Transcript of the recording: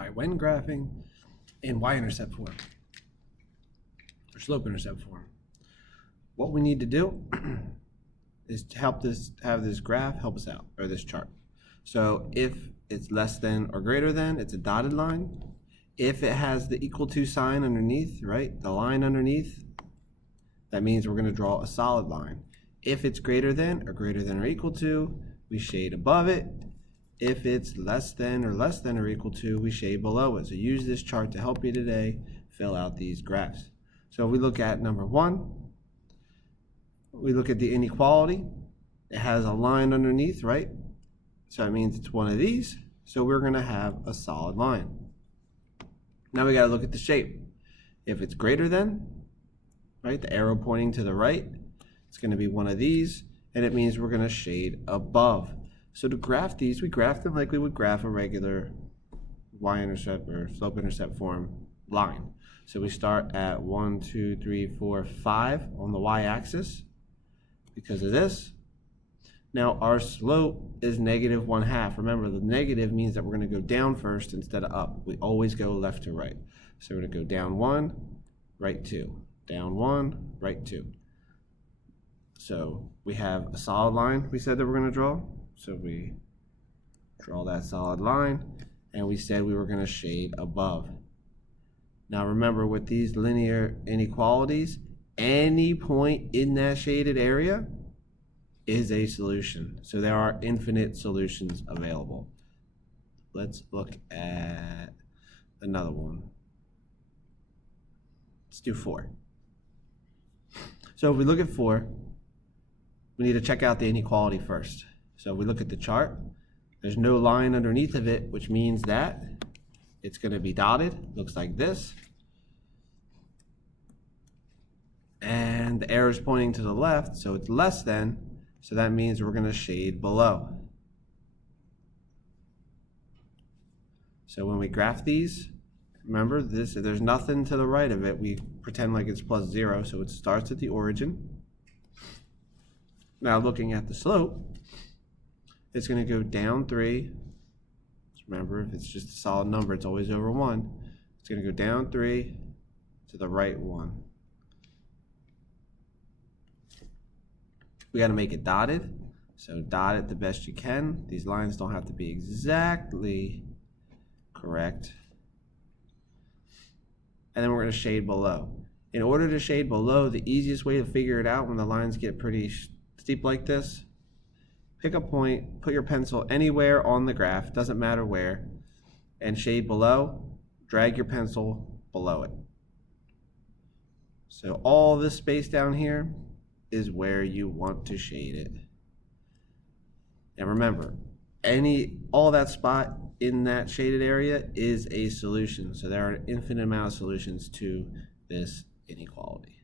All right, when graphing in y-intercept form or slope-intercept form, what we need to do is to have this graph help us out, or this chart. So if it's less than or greater than, it's a dotted line. If it has the equal to sign underneath, right, the line underneath, that means we're going to draw a solid line. If it's greater than or equal to, we shade above it. If it's less than or equal to, we shade below it. So use this chart to help you today fill out these graphs. So if we look at number 1, we look at the inequality. It has a line underneath, right? So that means it's one of these. So we're going to have a solid line. Now we got to look at the shape. If it's greater than, right, the arrow pointing to the right, it's going to be one of these, and it means we're going to shade above. So to graph these, we graph them like we would graph a regular y-intercept or slope-intercept form line. So we start at 1, 2, 3, 4, 5 on the y-axis because of this. Now our slope is -1/2. Remember, the negative means that we're going to go down first instead of up. We always go left to right. So we're going to go down 1, right 2. Down 1, right 2. So we have a solid line we said that we're going to draw. So we draw that solid line, and we said we were going to shade above. Now remember, with these linear inequalities, any point in that shaded area is a solution. So there are infinite solutions available. Let's look at another one. Let's do 4. So if we look at 4, we need to check out the inequality first. So if we look at the chart, there's no line underneath of it, which means that it's going to be dotted. Looks like this. And the arrow is pointing to the left, so it's less than. So that means we're going to shade below. So when we graph these, remember this, there's nothing to the right of it. We pretend like it's +0, so it starts at the origin. Now looking at the slope, it's going to go down 3. Remember, if it's just a solid number, it's always over 1. It's going to go down 3 to the right 1. We got to make it dotted. So dot it the best you can. These lines don't have to be exactly correct. And then we're going to shade below. In order to shade below, the easiest way to figure it out when the lines get pretty steep like this, pick a point, put your pencil anywhere on the graph, doesn't matter where, and shade below, drag your pencil below it. So all this space down here is where you want to shade it. And remember, all that spot in that shaded area is a solution. So there are an infinite amount of solutions to this inequality.